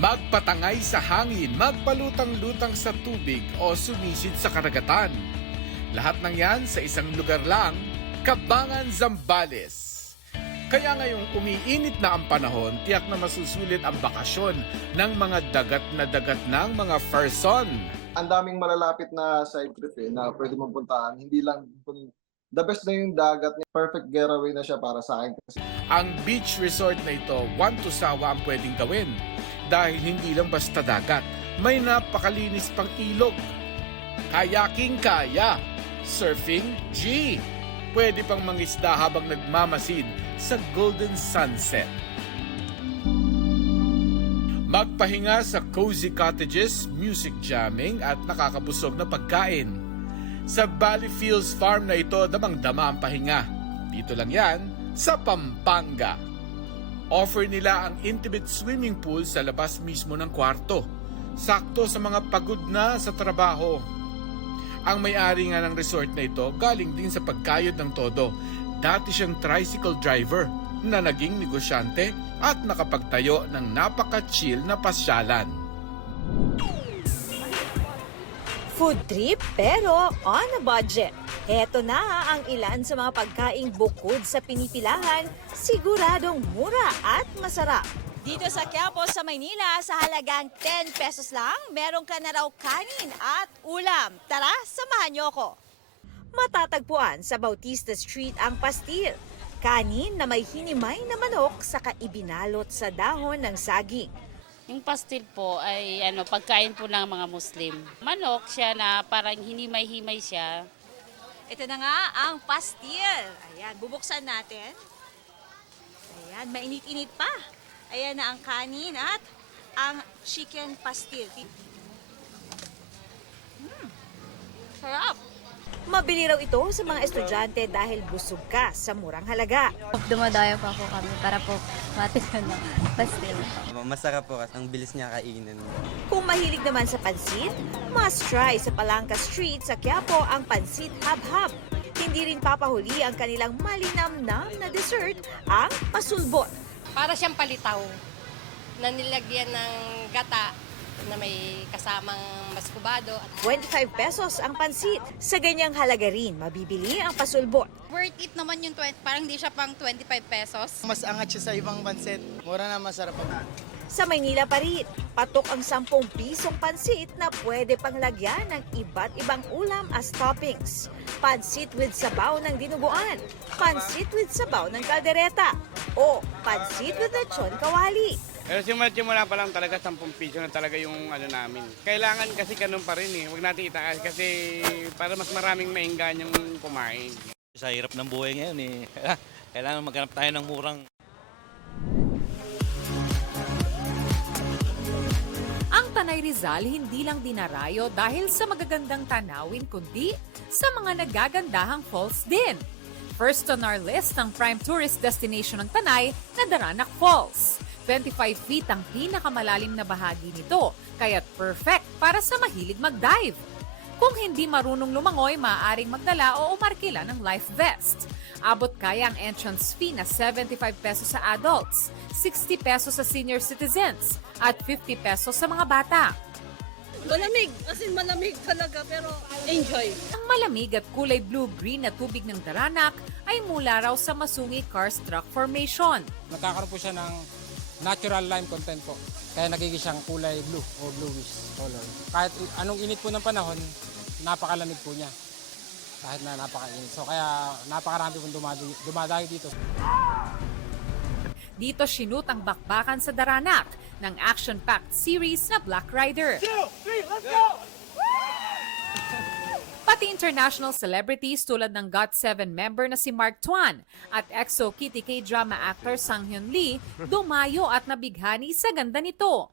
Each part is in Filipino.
Magpatangay sa hangin, magpalutang-lutang sa tubig o sumisid sa karagatan. Lahat ng yan sa isang lugar lang, Cabangan, Zambales. Kaya ngayong umiinit na ang panahon, tiyak na masusulit ang bakasyon ng mga dagat ng mga person. Ang daming malalapit na side trip na pwede mong puntahan. Hindi lang, the best na yung dagat. Perfect getaway na siya para sa akin. Ang beach resort na ito, one to sawa ang pwedeng gawin. Dahil hindi lang basta dagat, may napakalinis pang ilog. Kayaking kaya, surfing G. Pwede pang mangisda habang nagmamasid sa golden sunset. Magpahinga sa cozy cottages, music jamming at nakakabusog na pagkain. Sa Valley Fields Farm na ito, damang-dama ang pahinga. Dito lang yan sa Pampanga. Offer nila ang intimate swimming pool sa labas mismo ng kwarto. Sakto sa mga pagod na sa trabaho. Ang may-ari nga ng resort na ito galing din sa pagkayod ng todo. Dati siyang tricycle driver na naging negosyante at nakapagtayo ng napaka-chill na pasyalan. Food trip pero on a budget. Heto na ang ilan sa mga pagkaing bukod sa pinipilahan, siguradong mura at masarap. Dito sa Quiapo sa Maynila, sa halagang 10 pesos lang, meron ka na raw kanin at ulam. Tara, samahan niyo ko. Matatagpuan sa Bautista Street ang pastil. Kanin na may hinimay na manok saka ibinalot sa dahon ng saging. Yung pastil po ay pagkain po ng mga Muslim. Manok siya na parang hinimay-himay siya. Ito na nga ang pastil. Ayan, bubuksan natin. Ayan, mainit-init pa. Ayan na ang kanin at ang chicken pastil. Sarap! Mabili raw ito sa mga estudyante dahil busog ka sa murang halaga. Dumadayo pa po kami para po matisan ng pastil. Masarap po kasi ang bilis niya kainin. Kung mahilig naman sa pansit, must try sa Palangka Street sa Quiapo ang pansit hab-hab. Hindi rin papahuli ang kanilang malinamnam na dessert, ang pasulbot. Para siyang palitaw na nilagyan ng gata na may kasamang maskubado. 25 pesos ang pansit. Sa ganyang halaga rin, mabibili ang pasulbot. Worth it naman yung 20, parang hindi siya pang 25 pesos. Mas angat siya sa ibang pansit. Mura na masarap pa. Sa Maynila pa rin, patok ang 10 pisong pansit na pwede pang lagyan ng iba't ibang ulam as toppings. Pansit with sabaw ng dinuguan, pansit with sabaw ng kaldereta, o pansit with lechon kawali. Pero simula pa lang talaga 10 piso na talaga yung namin. Kailangan kasi ganun pa rin Huwag natin itaas kasi para mas maraming mainggan yung kumain. Sa hirap ng buhay ngayon kailangan maghanap tayo ng murang. Ang Tanay Rizal hindi lang dinarayo dahil sa magagandang tanawin kundi sa mga nagagandahang falls din. First on our list ang prime tourist destination ng Tanay na Daranac Falls. 25 feet ang pinakamalalim na bahagi nito, kaya't perfect para sa mahilig mag-dive. Kung hindi marunong lumangoy, maaaring magdala o umarkila ng life vest. Abot kaya ang entrance fee na 75 pesos sa adults, 60 pesos sa senior citizens, at 50 pesos sa mga bata. Malamig, as in malamig talaga pero enjoy. Ang malamig at kulay blue-green na tubig ng Daranac ay mula raw sa Masungi Karst Rock Formation. Nagkakaroon po siya ng natural lime content po. Kaya nagiging siyang kulay blue o bluish color. Kahit anong init po ng panahon, napakalamig po niya. Kahit na napakainit. So kaya napakarami pong dumadayo dito. Dito sinut ang bakbakan sa Daranac ng action-packed series na Black Rider. 2, 3, let's go! Pati international celebrities tulad ng GOT7 member na si Mark Tuan at EXO Kitty K-drama actor Sang Hyun Lee dumayo at nabighani sa ganda nito.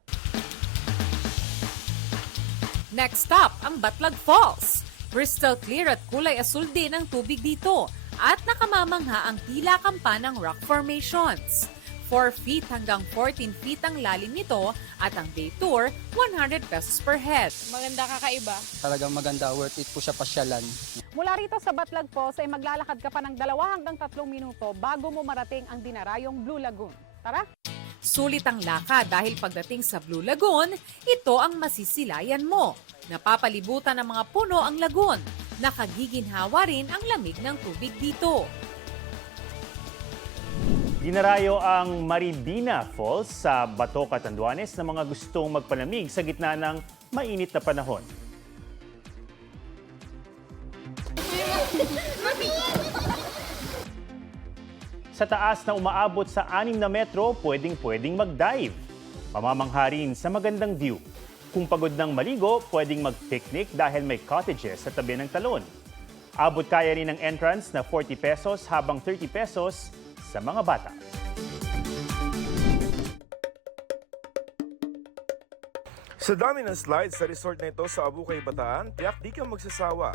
Next stop, ang Batlag Falls. Crystal clear at kulay asul din ang tubig dito at nakamamangha ang tila kampa ng rock formations. 4 feet hanggang 14 feet ang lalim nito at ang day tour, 100 pesos per head. Maganda, kakaiba. Talagang maganda, worth it po siya pasyalan. Mula rito sa Batlag Falls ay maglalakad ka pa ng 2 hanggang 3 minuto bago mo marating ang dinarayong Blue Lagoon. Tara! Sulit ang lakad dahil pagdating sa Blue Lagoon, ito ang masisilayan mo. Napapalibutan ng mga puno ang lagoon. Nakagiginhawa rin ang lamig ng tubig dito. Dinarayo ang Maribina Falls sa Bato, Catanduanes ng mga gustong magpalamig sa gitna ng mainit na panahon. Sa taas na umaabot sa 6 na metro, pwedeng mag-dive. Pamamangha rin sa magandang view. Kung pagod ng maligo, pwedeng mag-picnic dahil may cottages sa tabi ng talon. Abot kaya rin ang entrance na 40 pesos habang 30 pesos sa mga bata. Sa dami ng slides sa resort na ito sa Abukay, Bataan, tiyak di ka magsasawa.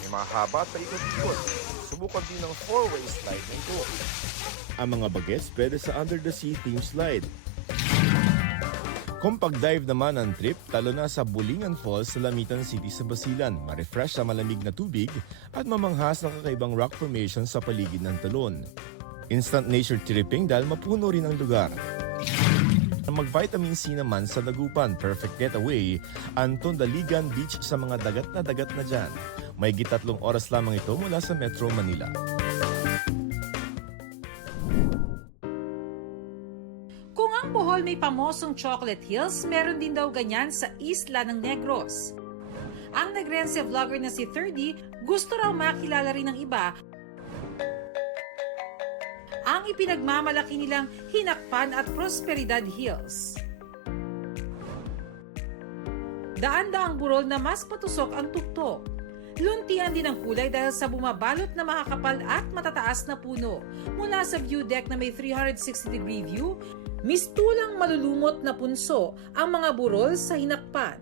May mga haba at paikot-ikot. Subukan din ng 4-way slide na ito. Ang mga bagets pwede sa Under the Sea theme slide. Kung pag-dive naman ang trip, talo na sa Bulingan Falls sa Lamitan City sa Basilan. Ma-refresh sa malamig na tubig at mamanghas ng kakaibang rock formation sa paligid ng talon. Instant nature tripping dahil mapuno rin ang lugar. Mag-vitamin C naman sa Dagupan, perfect getaway, ang Tondaligan Beach sa mga dagat na dyan. May 3 oras lamang ito mula sa Metro Manila. Kung ang Bohol may pamosong chocolate hills, meron din daw ganyan sa Isla ng Negros. Ang nagrense vlogger na si 30 gusto raw makilala rin ng iba ang ipinagmamalaki nilang Hinakpan at Prosperidad Hills. Daan-daang burol na mas patusok ang tuktok. Luntian din ang kulay dahil sa bumabalot na makakapal at matataas na puno. Mula sa view deck na may 360-degree view, mistulang malulumot na punso ang mga burol sa Hinakpan.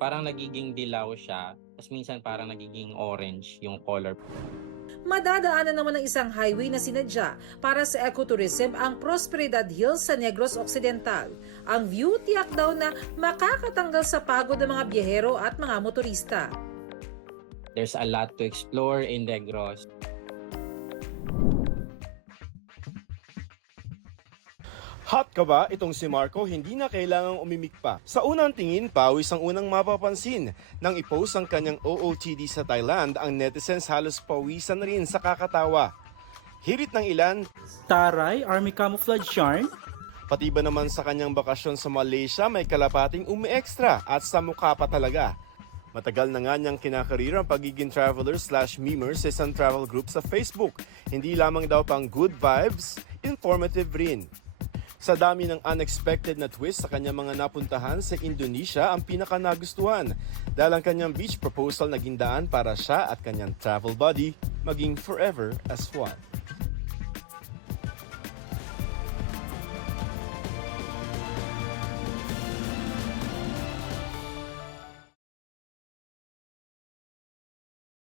Parang nagiging dilaw siya, tapos minsan parang nagiging orange yung color. Madadaanan naman ng isang highway na sinadya para sa ecotourism ang Prosperidad Hills sa Negros Occidental. Ang view tiyak daw na makakatanggal sa pagod ng mga biyahero at mga motorista. There's a lot to explore in Negros. Hot ka ba? Itong si Marco hindi na kailangang umimik pa. Sa unang tingin, pawis ang unang mapapansin. Nang i-post ang kanyang OOTD sa Thailand, ang netizens halos pawisan na rin sa kakatawa. Hirit ng ilan, Taray, Army Camouflage Yarn. Pati ba naman sa kanyang bakasyon sa Malaysia, may kalapating umi-extra at sa mukha pa talaga. Matagal na nga niyang kinakarira ang pagiging traveler/memer sa isang travel group sa Facebook. Hindi lamang daw pang good vibes, informative rin. Sa dami ng unexpected na twist sa kanyang mga napuntahan sa Indonesia, ang pinaka-nagustuhan dahil ang kanyang beach proposal naging daan para siya at kanyang travel buddy maging forever as one.